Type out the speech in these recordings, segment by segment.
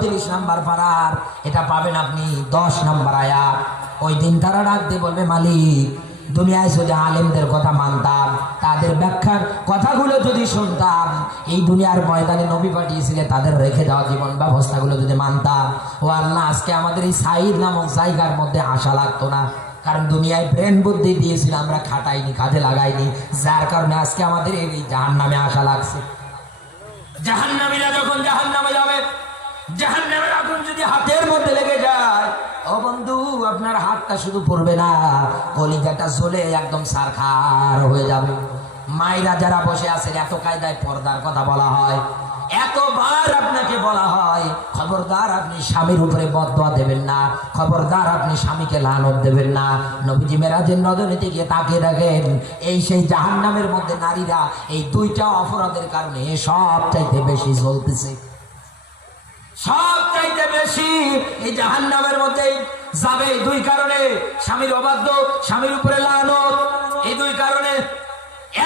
30 number পারার এটা পাবেন আপনি 10 নাম্বার আয়াত। ওই দিন তারা ডাক দিয়ে বলবে, মালিক দুনিয়ায় যদি আলেমদের কথা মানতাম, তাদের ব্যাখ্যার কথাগুলো যদি শুনতাম, এই দুনিয়ার ময়দানে নবী পাঠিয়েছিলেন তাদের রেখে যাওয়া জীবন ব্যবস্থাগুলো যদি মানতাম, ও আল্লাহ আজকে আমাদের এই সাইদ নামক জায়গার মধ্যে আশা লাগতো না। কারণ দুনিয়ায় ব্রেন বুদ্ধি দিয়েছিল, আমরা খাটাইনি, কাজে লাগাইনি, যার কারণে আজকে আমাদের এই জাহান্নামে আশা লাগছে। জাহান্নামীরা যখন জাহান্নামে যাবে, জাহান্নামের আগুন যদি হাতের মধ্যে লেগে যায়, ও বন্ধু আপনার হাতটা শুধু পড়বে না, কলিজাটা জ্বলে একদম সারখার হয়ে যাবে। মায়েরা যারা বসে আছেন, এত কায়দায় পর্দার কথা বলা হয়, এতবার আপনাকে বলা হয় খবরদার আপনি স্বামীর উপরে বদদোয়া দেবেন না, খবরদার আপনি স্বামীকে লানত দেবেন না। নবীজি মেরাজের রজনীতে গিয়ে তাকিয়ে দেখেন, এই সেই জাহান্নামের মধ্যে নারীরা এই দুইটা অপরাধের কারণে সব চাইতে বেশি জ্বলতেছে, সব চাইতে বেশি এই জাহান্নামের মধ্যে যাবে। দুই কারণে, স্বামীর অবাধ্য, স্বামীর উপরে লানত, এই দুই কারণে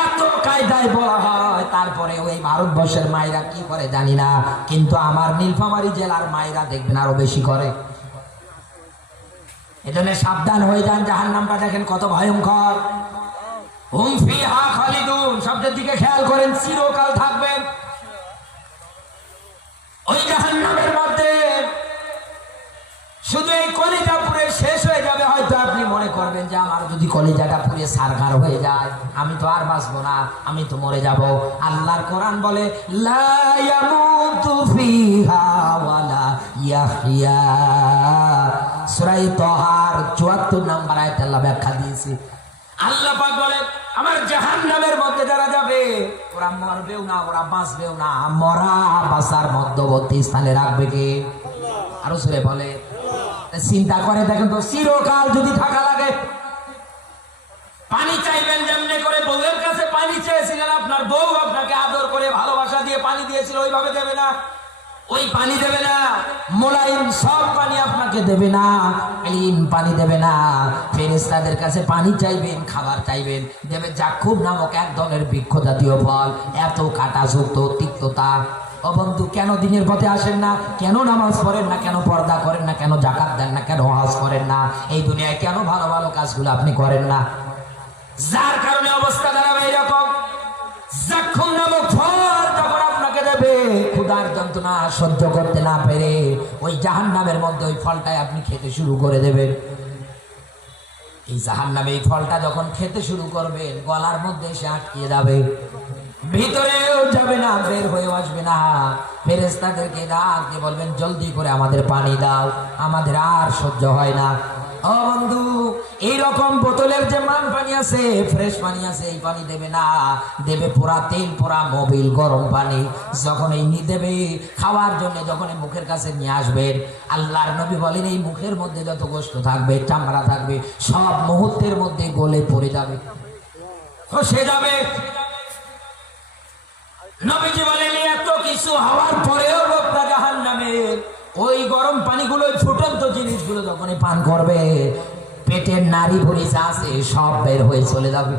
এত কায়দায় বলা হয়। তারপরে ওই ভারতবর্ষের মায়েরা কি করে জানি না, কিন্তু আমার নীলফামারী জেলার মায়েরা দেখবেন আরো বেশি করে। এজন্য সাবধান হয়ে যান, জাহান্নামটা দেখেন কত ভয়ঙ্কর। হুম ফিহা খালিদুন শব্দের দিকে খেয়াল করেন, চিরকাল থাকবেন ওই জাহান্নামের মধ্যে। শুধু এই কলিজা পুড়ে শেষ হয়ে যাবে, হয়তো আপনি মনে করবেন যে আমার যদি কলিজাটা পুড়ে সারখার হয়ে যায়, আমি তো আর বাঁচবো না, আমি তো মরে যাব। আল্লাহর কোরআন বলে লা ইয়ামুতু ফিহা ওয়ালা ইয়াহইয়া। সূরা তাহার ৭৪ নম্বর আয়াতে আল্লাহ ব্যাখ্যা দিয়েছে। আল্লাহ পাক বলে আমার জাহান্নামের মধ্যে যারা যাবে, ওরা মরবেও না, ওরা বাঁচবেও না, মরা বাঁচার মধ্যবর্তী স্থানে রাখবে কে? আরো সুরে বলে, চিন্তা করে দেখেন তো, চিরকাল যদি থাকা লাগে, পানি চাইবেন যেমনি করে বউয়ের কাছে পানি চেয়েছিলেন, আপনার বউ আপনাকে আদর করে ভালোবাসা দিয়ে পানি দিয়েছিল, ওইভাবে দেবে না, ওই পানি দেবে না, মোলায়েম সব পানি আপনাকে দেবে না, ক্লিন পানি দেবে না। ফেরেশতাদের কাছে পানি চাইবেন, খাবার চাইবেন, দেবে জাকুব নামক এক ধরনের বৃক্ষ জাতীয় ফল, এত কাঁটাযুক্ত, তিক্ততা। ও বন্ধু, কেন দিনের পথে আসেন না? কেন নামাজ পড়েন না? কেন পর্দা করেন না? কেন যাকাত দেন না? কেন হজ করেন না? এই দুনিয়ায় কেন ভালো ভালো কাজগুলো আপনি করেন না? যার কারণে অবস্থা দাঁড়াবে এরকম। জাকুব নামক ফল যখন আপনাকে দেবে, ক্ষুধার যন্ত্রণা সহ্য করতে না পেরে ওই জাহান্নামের মধ্যে ওই ফলটাই আপনি খেতে শুরু করে দেবেন। এই জাহান্নামে এই ফলটা যখন খেতে শুরু করবেন, গলার মধ্যে এসে আটকিয়ে যাবে, ভিতরেও যাবে না, বের হয়ে আসবে না। ফেরেশতাদেরকে ডাক দিয়ে বলবেন জলদি করে আমাদের পানি দাও, আমাদের আর সহ্য হয় না। ও বন্ধু, এইরকম বোতলের যে মান পানি আছে, ফ্রেশ পানি আছে, এই পানি দেবে না, দেবে পোড়া তেল, পোড়া মোবিল, গরম পানি। যখন এই দেবে খাওয়ার জন্য, যখন এই মুখের কাছে নিয়ে আসবেন, আল্লাহর নবী বলেন এই মুখের মধ্যে যত গোশত থাকবে, চামড়া থাকবে, সব মুহূর্তের মধ্যে গলে পড়ে যাবে, খসে যাবে। নবীজি বলেন এত কিছু হওয়ার পরেও লোকটা জাহান্নামের ওই গরম পানিগুলো, ফুটন্ত জিনিসগুলো যখন পান করবে, পেটের নাড়ি ভুঁড়ি যা আছে সব বের হয়ে চলে যাবে।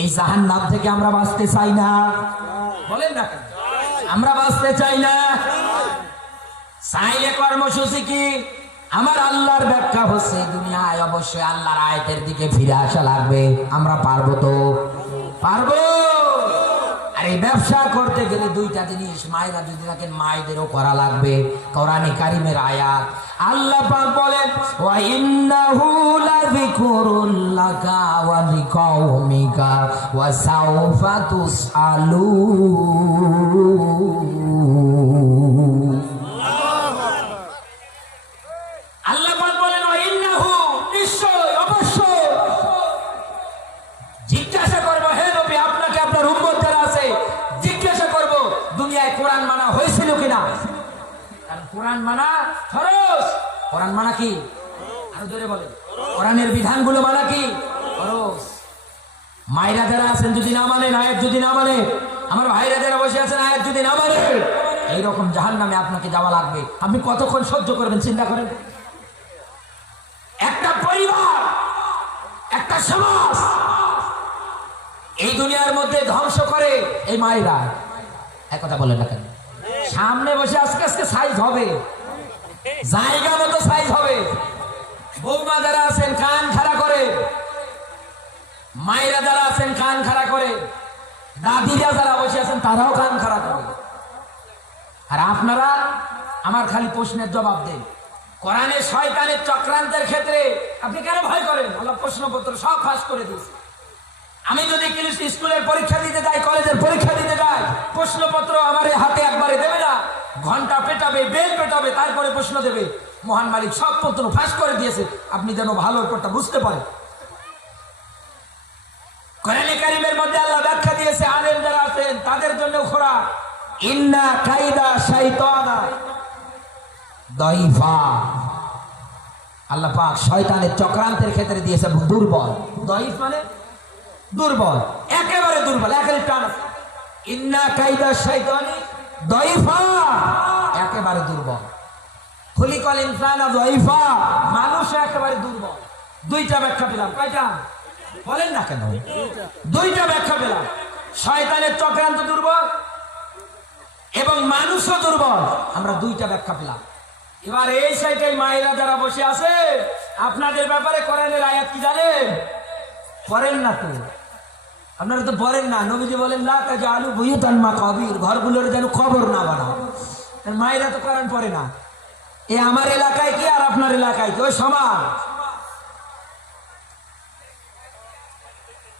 এই জাহান্নাম থেকে আমরা বাঁচতে চাই না, বলেন না? আমরা বাঁচতে চাই না। চাইলে কর্মসূচি কি? আমার আল্লাহর ব্যাখ্যা হচ্ছে, দুনিয়ায় অবশ্যই আল্লাহর আয়াতের দিকে ফিরে আসা লাগবে। আমরা পারবো তো? পারবো। আর এই ব্যবসা করতে গেলে দুইটা জিনিস, মায়েরা যদি থাকেন মায়েদেরও করা লাগবে। কোরআনে কারিমের আয়াত, আল্লাহ পাক বলেন ওয়া ইন্নাহু লাযিকরুল লাকা ওয়া লিকাওমিকা ওয়া সাওফা তুসআলুন। আল্লাহ পাক বলেন ওয়া ইন্নাহু, নিশ্চয়, অবশ্যই জিজ্ঞাসা করবো, হে নবী আপনাকে, আপনার উম্মত যারা আছে জিজ্ঞাসা করবো দুনিয়ায় কোরআন মানা হয়েছিল কিনা। কারণ কোরআন মানা ফরজ। কোরআন মানা কি? আরো জোরে বলেন। কোরআনের বিধানগুলো মানা কি? ফরজ। মায়েরা যারা আছেন যদি না মানেন, আয়াত যদি না মানে, আমার ভাইরা যারা বসে আছেন আয়াত যদি না মানে, এইরকম জাহান্নামে আপনাকে যাওয়া লাগবে। আপনি কতক্ষণ সহ্য করবেন চিন্তা করেন। একটা পরিবার, একটা সমাজ এই দুনিয়ার মধ্যে ধ্বংস করে এই মায়েরা। এক কথা বলেন না কেন? সামনে বসে আজকে আজকে সাইজ হবে, জায়গা মতো সাইজ হবে। বৌমা যারা আছেন কান খাড়া করে, মায়েরা যারা আছেন কান খাড়া করে, দাদিরা যারা বসে আছেন তারাও কান খাড়া করে। আর আপনারা আমার খালি প্রশ্নের জবাব দেন। কোরআনে শয়তানের চক্রান্তের ক্ষেত্রে আপনি কেন ভয় করেন? আল্লাহ প্রশ্নপত্র সব ফাঁস করে দিয়েছে। আমি যদি স্কুলের পরীক্ষা দিতে যাই, কলেজের পরীক্ষা দিতে যাই, প্রশ্নপত্র আমার হাতে একবারে দেবে না, ঘন্টা পেটাবে, বেল পেটাবে, তারপরে প্রশ্ন দেবে। মহান মালিক সব পত্র ফাঁস করে দিয়েছে, আপনি যেন ভালো কথা বুঝতে পারেন। কোরআনে কারীমের মধ্যে আল্লাহ ব্যাখ্যা দিয়েছে, আলেম যারা আছেন তাদের জন্য খোরাক, ইন্না কাইদা শাইতানা দাইফা। আল্লাহ পাক শয়তানের চক্রান্তের ক্ষেত্রে দিয়েছে দুর্বল। দাইফ মানে দুর্বল, একেবারে দুর্বল, একেবারে টান। ইন্না কাইদা শাইতানি দাইফা, একেবারে দুর্বল। খুলিকাল ইনসানা দাইফা, মানুষ একেবারে দুর্বল। দুইটা ব্যাখ্যা পেলাম। কয়টা বলেন না কেন? দুইটা ব্যাখ্যা পেলাম। শয়তানের চক্রান্ত দুর্বল এবং মানুষও দুর্বল, আমরা দুইটা ব্যাখ্যা পেলাম। এবার এই সাইডে মায়েরা যারা বসে আছে, আপনাদের ব্যাপারে কোরআনের আয়াত কি জানেন? পড়েন না তো, আপনারা তো পড়েন না। নবীজি বলেন লা তাজআলু বুয়ুতান মাকাবির, ঘরগুলোর যেন কবর না বানাও। মায়েরা তো কোরআন পড়ে না। এ আমার এলাকায় কি আর আপনার এলাকায় কি ওই সমান?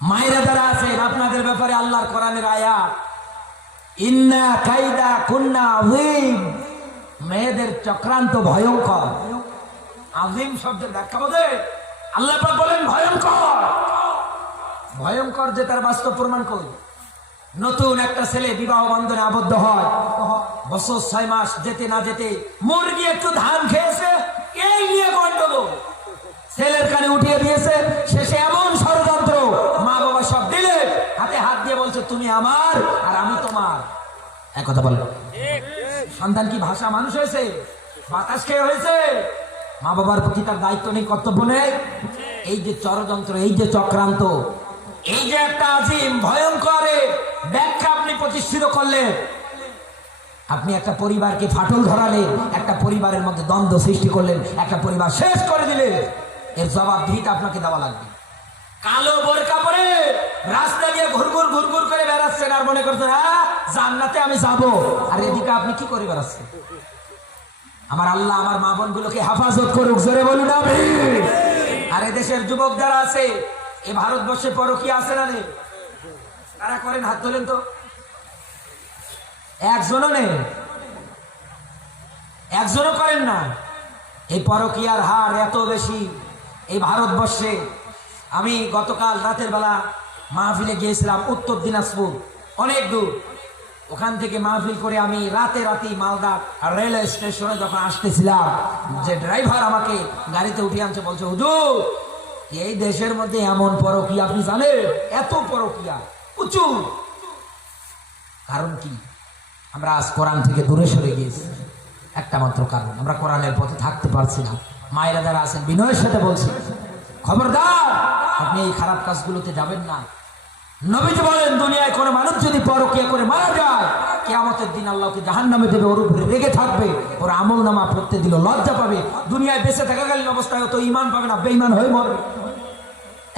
মায়েরা যারা আছেন আপনাদের ব্যাপারে আল্লাহর কোরআনের আয়াত, ইন্না কাইদা কুন্না আযীম, মেয়েদের চক্রান্ত ভয়ঙ্কর। আযীম শব্দের ব্যাখ্যা বোঝে? আল্লাহ পাক বলেন ভয়ঙ্কর। ভয়ঙ্কর যে তার বাস্তব প্রমাণ করি। নতুন একটা ছেলে বিবাহ বন্ধনে আবদ্ধ হয়, বছর 6 মাস যেতে না যেতে মুরগি একটু ধান খেয়েছে, এই নিয়ে গন্ডগোল, ছেলের কানে উঠিয়ে দিয়েছে। শেষে এমন ষড়যন্ত্র, মা বাবা সব দিলে, হাতে হাত দিয়ে বলছে তুমি আমার আর আমি তোমার। এক কথা বলো, সন্তান কি ভাষা মানুষ হয়েছে? বাতাস খেয়ে হয়েছে? মা বাবার প্রতি তার দায়িত্ব নেই, কর্তব্য নেই? এই যে ষড়যন্ত্র, এই যে চক্রান্ত, এই যে একটা আযীম ভয়ঙ্কর ব্যাখ্যা আপনি প্রতিষ্ঠিত করলেন, আপনি একটা পরিবারকে ফাটল ধরালেন, একটা পরিবারের মধ্যে দ্বন্দ্ব সৃষ্টি করলেন, একটা পরিবার শেষ করে দিলেন। এর জবাবদিহিতা আপনাকে দেওয়া লাগবে। কালো বোরকা পরে রাস্তা দিয়ে ঘুরঘুর ঘুরঘুর করে বেড়াচ্ছেন আর মনে করছেন হ্যাঁ জান্নাতে আমি যাব, আর এদিকে আপনি কি করে বেড়াচ্ছেন? আমার আল্লাহ আমার মা বোন গুলোকে হেফাজত করুক, জোরে বলুন আমিন। আর এদেশের যুবক যারা আছে, এই ভারতবর্ষে পরকীয়া আছে না নেই? তারা করেন, হাত তোলেন তো। একজনও নেই, একজনও করেন না। এই পরকীয়ার হার এত বেশি এই ভারতবর্ষে। আমি গতকাল রাতের বেলা মাহফিলে গিয়েছিলাম উত্তর দিনাজপুর, অনেক দূর। ওখান থেকে মাহফিল করে আমি রাতেই মালদা রেলওয়ে স্টেশনে যখন আসতেছিলাম, যে ড্রাইভার আমাকে গাড়িতে উঠিয়ে আনছে, বলছে হুজুর এই দেশের মধ্যে এমন পরকীয়া আপনি জানেন? এত পরকীয়া উঁচু। কারণ কি? আমরা আজ কোরআন থেকে দূরে সরে গিয়েছি। একটা মাত্র কারণ, আমরা কোরআনের পথে থাকতে পারছি না। মায়েরা যারা আছেন বিনয়ের সাথে বলছি, খবরদার আপনি এই খারাপ কাজগুলোতে যাবেন না। নবীজি বলেন দুনিয়ায় কোনো মানুষ যদি পরকীয়া করে মারা যায়, কিয়ামতের দিন আল্লাহকে জাহান্নামে দেবে, ওর উপরে রেগে থাকবে, ওর আমলনামা পড়তে দিল লজ্জা পাবে। দুনিয়ায় বেঁচে থাকাকালীন অবস্থায় তো ঈমান পাবে না, বেঈমান হয়ে মরবে।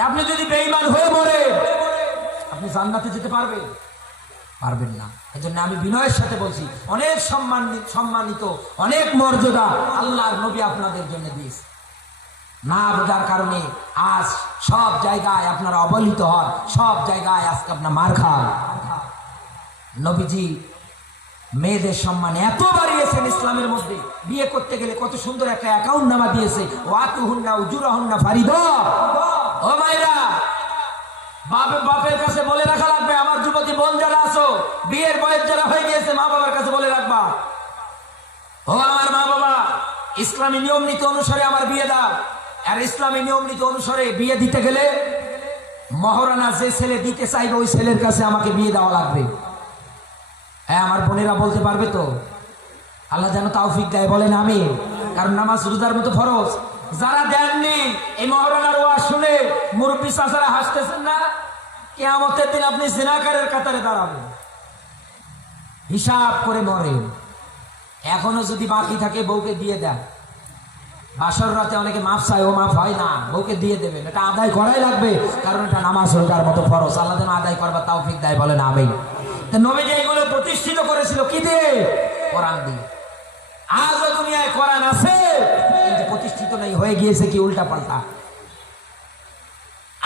আপনি যদি বেঈমান হয়ে মরে, আপনি জান্নাতে যেতে পারবেন? পারবেন না। এজন্য আমি বিনয়ের সাথে বলছি, অনেক সম্মানিত অনেক মর্যাদা আল্লাহর নবী আপনাদের জন্য দিয়েছে। না বোঝার কারণে আজ সব জায়গায় আপনারা অবহেলিত হন, সব জায়গায় আজকে আপনার মার খান। নবীজি মেয়েদের সম্মান এত বাড়িয়েছেন ইসলামের মধ্যে। বিয়ে করতে গেলে কত সুন্দর একটা অ্যাকাউন্ট নামা দিয়েছে, ওয়াতুহুন্না উজুরাহুন্না ফারিদা। ও মায়েরা, বাপের কাছে বলে রাখা লাগবে, আমার যুবতী বোন যারা আছো, বিয়ের বয়স যারা হয়ে গিয়েছে, মা বাবার কাছে বলে রাখবা, ও আমার মা বাবা, ইসলামী নিয়ম নীতি অনুসারে আমার বিয়ে দাও। আর ইসলামী নিয়ম নীতি অনুসারে বিয়ে দিতে গেলে মহারানা যে ছেলে দিতে চাইবে ওই ছেলের কাছে আমাকে বিয়ে দেওয়া লাগবে। হ্যাঁ, আমার বোনেরা বলতে পারবে তো? আল্লাহ যেন তৌফিক দেয়, বলেন আমি। কারণ নামাজ রোজার মতো ফরজ। যারা দেননি এই মহারানার ওয়াজ শুনে মুরব্বী চাচারা হাসতেছেন না? কিয়ামতের দিন আপনি জিনাকারের কাতারে দাঁড়াবেন, হিসাব করে মরেন। এখনো যদি বাকি থাকে বউকে দিয়ে দেন। বাসর রাতে অনেকে মাফ চায়, ও মাফ হয় না, বউকে দিয়ে দেবেন। এটা আদায় করাই লাগবে, কারণ এটা নামাজ রোজার মতো ফরজ। আল্লাহ যেন আদায় করবার তৌফিক দেয়, বলেন আমিন। নবীজি এগুলো প্রতিষ্ঠিত করেছিল কি দিয়ে? কোরআন দিয়ে। আজও দুনিয়ায় কোরআন আছে, কিন্তু প্রতিষ্ঠিত নেই, হয়ে গিয়েছে কি উল্টা পাল্টা।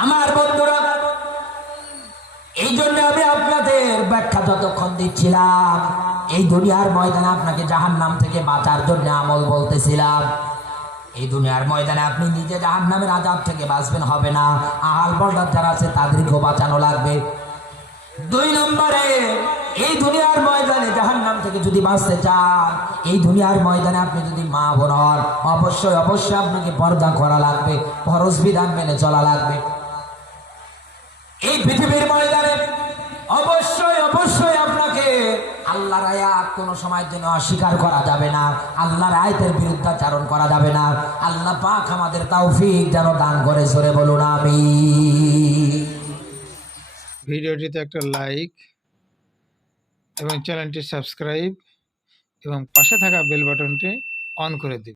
আমার বন্ধুরা, এই জন্য আমি আপনাদের ব্যাখ্যা যতক্ষণ দিচ্ছিলাম, এই দুনিয়ার ময়দানে আপনাকে জাহান্নাম থেকে বাঁচার জন্য আমল বলতেছিলাম। এই দুনিয়ার ময়দানে আপনি নিজে জাহান্নামের আযাব থেকে বাঁচবেন হবে না, আহাল বলদার যারা আছে তাদেরকেও বাঁচানো লাগবে। 2 নম্বরে, এই দুনিয়ার ময়দানে জাহান্নাম থেকে যদি বাঁচতে চান, এই দুনিয়ার ময়দানে আপনি যদি মা বোন হন, অবশ্যই অবশ্যই আপনাকে পর্দা করা লাগবে, ফরজ বিধান মেনে চলা লাগবে। এই পৃথিবীর ময়দানে অবশ্যই অবশ্যই আপনাকে আল্লাহর আয়াত কোনো সময়ের জন্য অস্বীকার করা যাবে না, আল্লাহর আয়াতের বিরুদ্ধাচারণ করা যাবে না। আল্লাহ পাক আমাদের তৌফিক যেন দান করে, জোরে বলুন আমিন। ভিডিওটিতে একটা লাইক এবং চ্যানেলটি সাবস্ক্রাইব এবং পাশে থাকা বেল বাটনটি অন করে দিন।